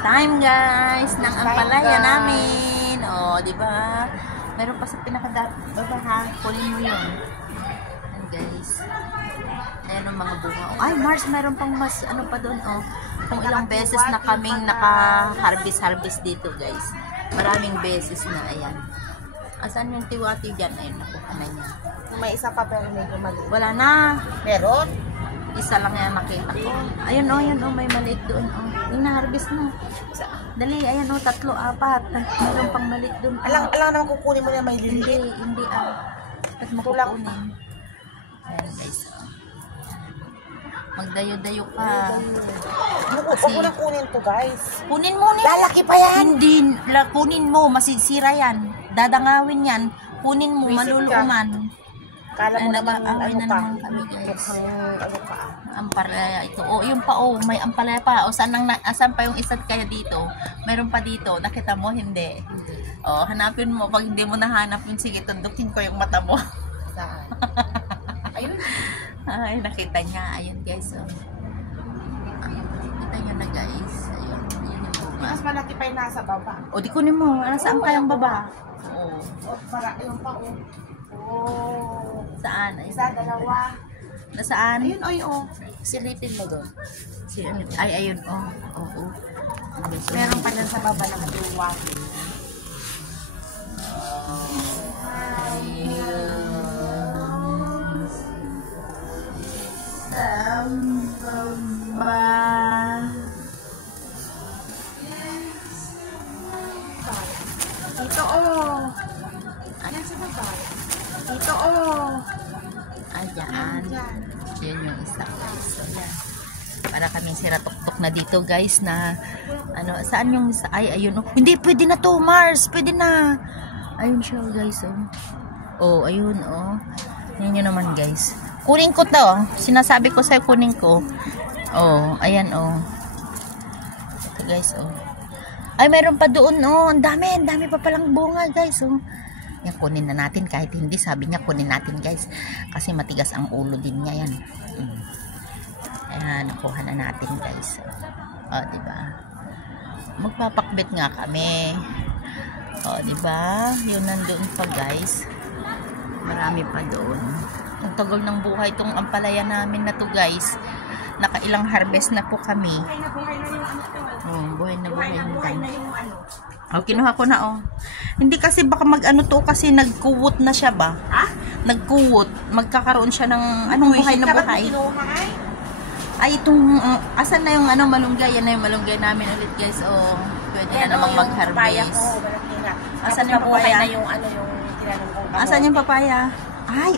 time guys ng ampalaya namin. Oh, di ba? Meron pa sa pinakababa ha. Kunin mo 'yun. And guys. Ayan ang mga bunga. Oh, ay, Mars, meron pang mas ano pa doon oh. Kung ilang beses na kaming naka-harvest dito, guys. Maraming beses na, ayan. Asan yung tiwati dyan? Ayun, nakuha na niya. May isa pa pero medyo maliit. Wala na. Meron? Isa lang yan nakita ko. Ayun oh, may maliit doon oh. Yung na-harvest mo. Dali, ayan oh, 3, 4. Meron pang maliit doon. Alang naman kukunin mo na may liliit. Hindi At makukunin. Ayan guys. Magdayo-dayo pa. Huwag mo na kunin to guys. Kunin mo niya. Lalaki pa yan. Hindi, kunin mo. Masisira yan. Dadangawin yan. Kunin mo, maluluman. Kala mo naman nag-aaway na naman kami guys. Ano pa? Ampalaya ito. Oh, yung pa may ampalaya pa. O saan pa yung isa kaya dito? Meron pa dito. Nakita mo? Hindi. Oh, hanapin mo. Pag hindi mo nahanap yun, sige, tundukin ko yung mata mo. Saan? Ayun. Ay, nakita niya. Ayun guys. Oh. Nakita niya na guys. Ayun. Yun yung bunga. Mas malaki pa yung nasa baba. O, di kunin mo. Saan kayang baba? Oo. Para yung pa oh. Oh. Saan? Isa, dalawa. Nasaan? Ayun, oh. Silipin mo doon. Ay, ayun. Oh. Oo. Meron pa dyan sa baba na matuwa. Dito oh. Ayan sa baba. Dito oh. Ayan. Yun yung isa guys. So, yan. Para kaming siratok-tok na dito guys na ano, saan yung isa? Ay, ayun oh. Hindi, pwede na to Mars. Pwede na. Ayun siya guys oh. Oh, ayun oh. Yan yun naman guys. Kunin ko to. Sinasabi ko sa'yo kunin ko. Oh, ayan oh. Ito guys oh. Ay, meron pa doon oh. Ang dami pa palang bunga guys oh. Yan, kunin na natin kahit hindi. Sabi niya kunin natin guys. Kasi matigas ang ulo din niya yan. Ayan, nakuha na natin guys. Oh, diba? Magpapakbit nga kami. Oh, diba? Yun nandoon pa guys. Marami pa doon. Ang tagal ng buhay itong ampalaya namin na to guys. Nakailang harvest na po kami. Buhay na yung ano. Oh, kinuha ko na oh. Hindi kasi baka mag-ano to kasi nagkuwot na siya ba? Ha? Nagkuwot. Magkakaroon siya ng anong buhay na buhay. Ay, itong asan na yung ano malunggay? Yan na yung malunggay namin ulit guys. Oh, pwede na namang mag-harvest. Asan yung papaya? Asan yung papaya? Ay,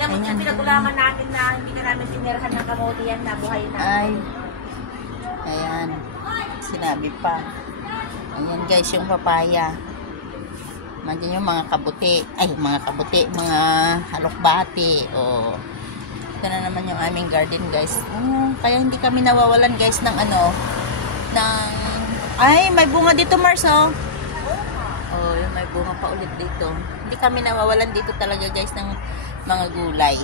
Tinamot yung pinagulaman natin na hindi na namin tinirahan ng kamote yan na buhay na. Ay. Ayan. Sinabi pa. Ayan guys, yung papaya. Mandiyan yung mga kabuti. Ay, mga kabuti. Mga halokbati. O. Ito na naman yung aming garden guys. Kaya hindi kami nawawalan guys ng ano. Ay, may bunga dito Mars oh. Oh, yung may bunga pa ulit dito. Hindi kami nawawalan dito talaga guys ng mga gulay.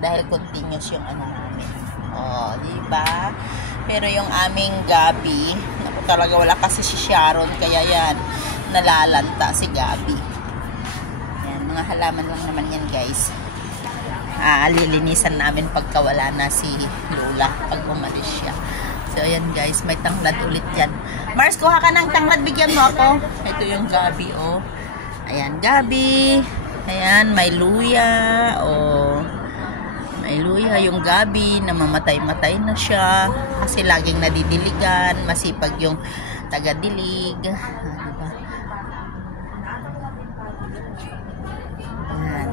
Dahil continuous yung ano namin. Oh, diba? Pero yung aming gabi, naku talaga wala kasi si Sharon, kaya yan, nalalanta si Gabi. Yan, mga halaman lang naman yan guys. Lilinisan namin pagka wala na si Lola, pag umalis siya. So ayan guys, may tanglad ulit yan. Mars, kuha ka ng tanglad, bigyan mo ako. Ito yung Gabi oh. Ayan, Gabi. Ayan, may luya. Oh. May luya yung Gabi, namamatay-matay na siya. Kasi laging nadidiligan. Masipag yung taga-dilig. Diba? Ayan.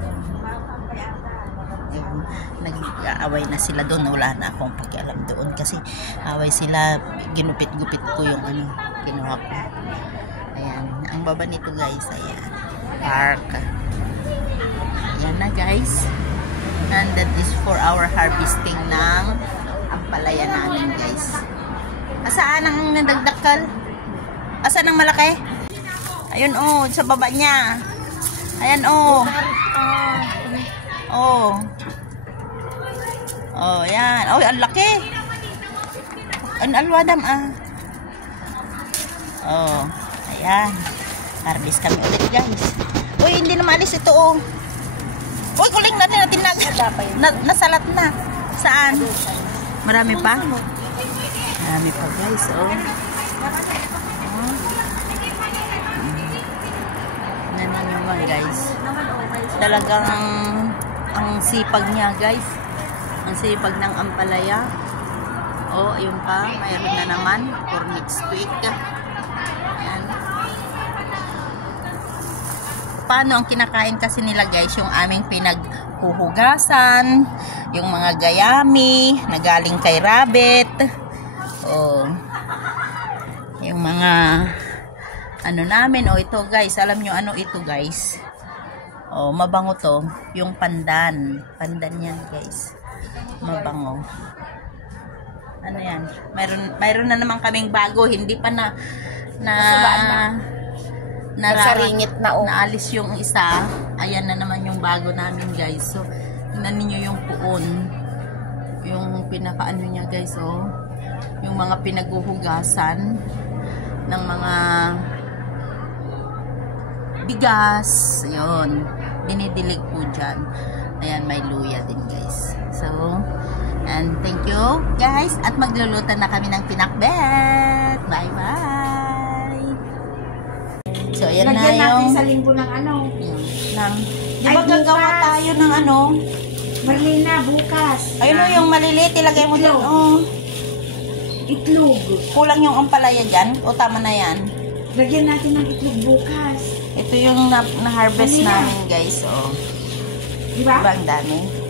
Nag-aaway na sila doon. Wala na akong pakialam doon. Kasi away sila. Ginupit-gupit ko yung ano, kinuha ko. Ayan. Ang baba nito guys, ayan. Park. Ayan na guys. And that is for our harvesting ng ampalaya namin guys. Asaan ang nadagdakal? Asaan ang malaki? Ayun oh, sa baba niya. Ayan oh. Oh. Oh, yan. Oh, ang laki. alwadam Oh, ayan. Harvest kami ulit guys. Uy, hindi na maalis ito Uy, kuling na natin nasalat na. Saan? Marami pa? Marami pa guys, Nanin yung mga guys. Talagang ang sipag niya guys. Ang sipag ng ampalaya. Ayun pa. Mayroon na naman for next week. Ayan. Paano ang kinakain kasi nila guys, yung aming pinaghuhugasan, yung mga gayami na galing kay rabbit, yung mga ano namin, ito guys, alam nyo ano ito guys, mabango to, yung pandan yan guys, mabango. Ano yan, mayroon na naman kaming bago, hindi pa nasaringit na naalis yung isa. Ayan na naman yung bago namin guys. So tingnan niyo yung puon, yung pinakaano niya guys, yung mga pinaghuhugasan ng mga bigas, yun, binidilig po dyan. Ayan, may luya din guys. So and thank you guys, at magluluto na kami ng pinakbet. Bye bye. So, ayan na yung... natin sa linggo ng Di ba gagawa tayo ng Marlena, bukas. Ayun yung maliliit, ilagay mo doon. Itlog. Kulang yung ampalaya dyan? O tama na yan? Lagyan natin ng itlog bukas. Ito yung na-harvest namin guys. Diba? Diba ang dami?